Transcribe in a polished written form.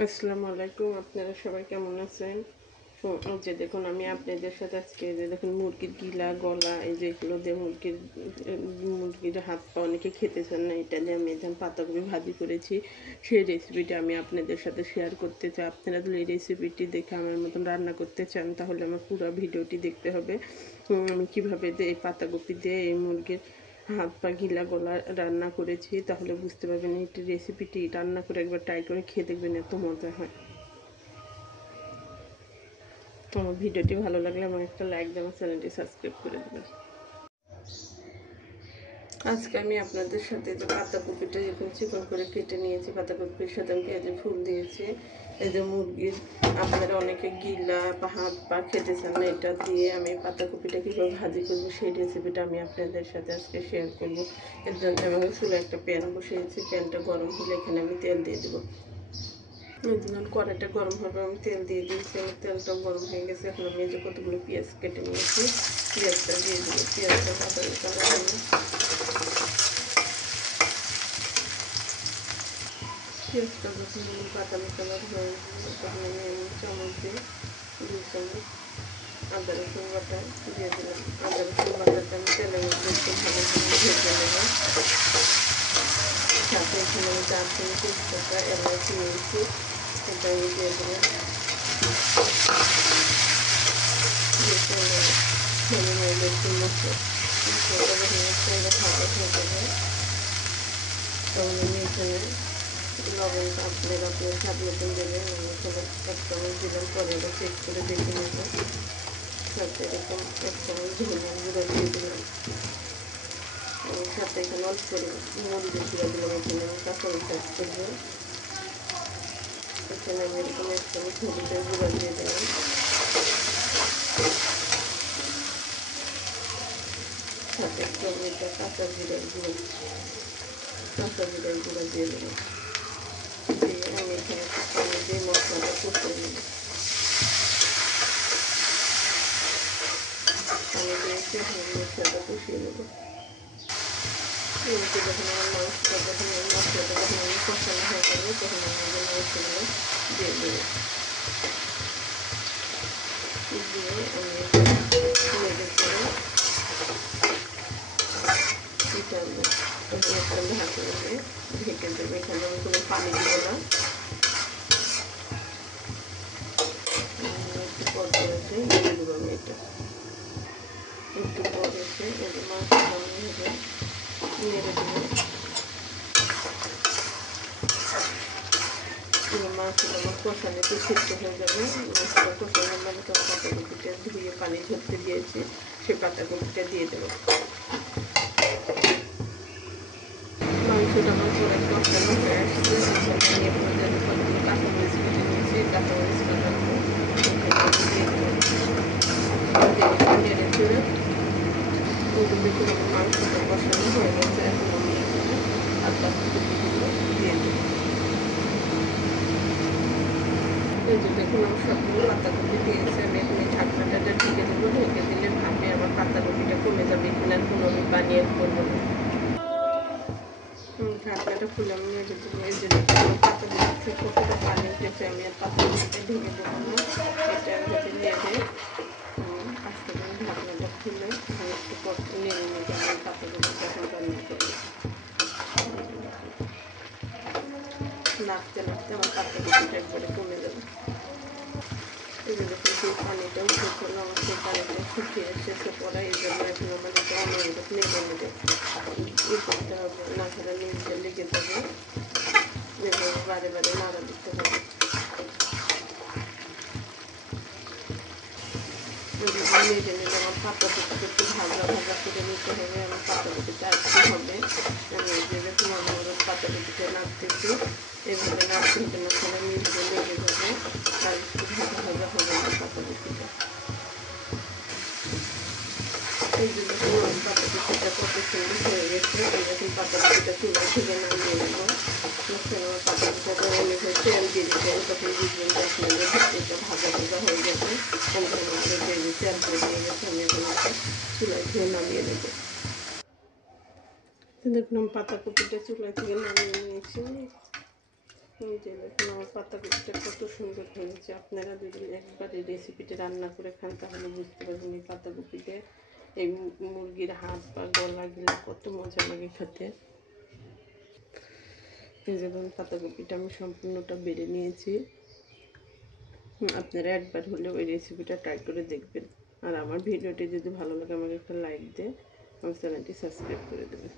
আসসালামু আলাইকুম। আপনারা সবাই কেমন আছেন? এই যে দেখুন আমি আপনাদের সাথে আজকে এই যে দেখুন মুরগির গিলা, গলা এই যে এগুলো দিয়ে মুরগির হাত পা অনেকে খেতে চান না। এটা দিয়ে আমি একদম পাতাকপি ভাজি করেছি। সেই রেসিপিটা আমি আপনাদের সাথে শেয়ার করতে চাই। আপনারা যদি এই রেসিপিটি দেখে আমার মতন রান্না করতে চান তাহলে আমার পুরো ভিডিওটি দেখতে হবে। আমি কীভাবে এই পাতাকপি দিয়ে এই মুরগির হাত পা গিলা গলা রান্না করেছি তাহলে বুঝতে পারবেন এই রেসিপিটি রান্না করে একবার ট্রাই করে খেয়ে দেখবেন, এত মজা হয়। আমার ভিডিওটি ভালো লাগলে আমার একটা লাইক দিয়ে আমার চ্যানেলটি সাবস্ক্রাইব করে দেবেন। আজকে আমি আপনাদের সাথে যে পাতাকপিটা এরকম চিকন করে কেটে নিয়েছি, পাতাকপির সাথে আমি পেঁয়াজের ফুল দিয়েছি। এই যে মুরগির আপনারা অনেকে গিলা বা হাত পা খেতে চান না, এটা দিয়ে আমি পাতাকপিটা কীভাবে ভাজি করবো সেই রেসিপিটা আমি আপনাদের সাথে আজকে শেয়ার করবো। এর জন্য আমি চুলায় একটা প্যান বসিয়েছি, প্যানটা গরম হলে এখানে আমি তেল দিয়ে দেবো। যখন কড়াইটা গরম হবে আমি তেল দিয়ে দিয়েছি, আমার তেলটা গরম হয়ে গেছে। এখন আমি যে কতগুলো পেঁয়াজ কেটে নিয়েছি, পেঁয়াজটা দিয়ে দেবো। পেঁয়াজটা বাদামি কালার হলে পেঁয়াজটা যখন বাদামি কালার হয়ে যাবে তখন আমি এমন চামচ দিয়ে 2 চামচ আদা রসুন বাটা দিয়ে দিলাম। আদা রসুন বাটাটা আমি তেলের মধ্যে একটু ভালো করে ভেজে নেব। সাথে এখানে আমি দারচিনি, তেজপাতা, এলাচ নিয়েছি, এটা আমি দিয়ে দিলাম। একটু মশলাটা যখন মশলাটা ভাজা হয়ে যাবে তখন আমি এখানে লবণটা আপনার স্বাদ মতন দেবেন। আমি এখানে 1 চামচ দিলাম, পরে আবার চেক করে দেখে নেব। সাথে এরকম 1 চামচ ধনিয়ার গুঁড়া দিয়ে দিলাম। এবং সাথে এখানে অল্প করে মরিচের গুঁড়া দিলাম। এখানে আমি কাঁচামরিচ অ্যাড করবো। এখানে আমি এরকম 1 চামচ হলুদের গুঁড়া দিয়ে দিলাম। সাথে একটু আমি এটা কাঁচা জিরার গুঁড়া দিয়ে দিলাম। দিয়ে আমি এখানে একটু পানি দিয়ে মশলাটা কষিয়ে নেব। পানি দিয়েছি, এখন মশলাটা কষিয়ে নেব। যখন আমার মশলাটা যখন আমি কষানো হয়ে যাবে তখন আমি যে মাংসগুলো দিয়ে দেবো। দিয়ে আমি নেড়ে করে এটা আমি একটা ঢাকনা দিয়ে ঢেকে দেবো। এখানে আমি কোনো পানি দেবো না। একটু পর এসে নেড়ে দেবো আমি এটা। একটু পর এসে এই মাংসটা আমি নেড়ে দেবো। মাংসটা আমার কষানোতে সিদ্ধ হয়ে যাবে। মাংসটা কষানোর মানে তো পাতাকপিটা ধুয়ে পানি ঝরতে দিয়েছি, সে পাতাকপিটা দিয়ে দেবো। মাংসটা আমার পুরো কষানো হয়ে আসছে। আমি আপনাদের কতগুলো কাঁচামরিচ কেটে নিয়েছি, কাঁচামরিচ কাটানো দিয়ে দেবো। নেড়ে চেড়ে দেখুন আমার মাংসটা কষানো হয়ে গেছে। এখন আমি এখানে পাতাকপিগুলো দিয়ে দেবো। এই যে দেখুন আমার সবগুলো পাতাকপি দিয়েছে। আমি এখন এই ঢাকনাটা ঢেকে দেবো। ঢেকে দিলে ভাপে আমার পাতাকপিটা কমে যাবে। এখানে আর কোনো আমি পানি অ্যাড করবো না। ঢাকনাটা খুলে আমি নেড়ে দেবো। এই যে দেখুন আমার পাতাকপি থেকে কতটা পানি উঠেছে। আমি আর পাতাকপিটা ঢেকে দেবো না, এটা ভেবে নেড়ে আস্তে করে ঢাকনাটা খুলে আমি একটু পর নেড়ে নেড়ে আমি পাতাকপিটা এখন রান্না করবো। নাড়তে নাড়তে আমার পাতাকপিটা একবারে কমে যাবে। এই যে দেখুন সেই পানিটা উঠেছিল, আমার সেই পানিটা শুকিয়ে এসেছে পরে। এই জন্য এখন আমার এটা অনবরত নেড়ে নেড়ে করতে হবে, না হলে নিচে লেগে যাবে। এভাবে বারে বারে নাড়া দিতে হবে। নেড়ে নেড়ে আমার পাতাকপিটা একটু ভাজা ভাজা করে নিতে হবে। আমার পাতাকপিটা আজকে হবে। আমি এই যে দেখুন অনবরত পাতাকপিটা নাড়তেছি। এভাবে নাড়তে হবে, না হলে নিচে লেগে যাবে আর একটু ভাজা ভাজা হবে না পাতাকপিটা। এই যে দেখুন আমার পাতাকপিটা কত সুন্দর হয়ে গেছে। এরকম পাতাকপিটা চুলা থেকে নামিয়ে নেব। যখন আমার পাতাকপিটা অনেক তেল দিয়ে দিতে হবে তখন বুঝবেন যে আপনাদের এটা ভাজা ভাজা হয়ে গেছে। আমি যে তেল বেরিয়ে গেছে আমি এগুলোকে চুলায় থেকে নামিয়ে নেব। দেখুন আমি পাতাকপিটা চুলা থেকে নামিয়ে নিয়েছি। এই যে দেখুন আমার পাতাকপিটা কত সুন্দর হয়েছে। আপনারা যদি একবার এই রেসিপিটা রান্না করে খান তাহলে বুঝতে পারবেন এই পাতাকপিতে এই মুরগির হাত বা গলাগুলো কত মজা লাগে খেতে। এই যে ধরুন পাতাকপিটা আমি সম্পূর্ণটা বেড়ে নিয়েছি। আপনারা একবার হলেও ওই রেসিপিটা ট্রাই করে দেখবেন। আর আমার ভিডিওটি যদি ভালো লাগে আমাকে একটা লাইক দিয়ে আমার চ্যানেলটি সাবস্ক্রাইব করে দেবেন।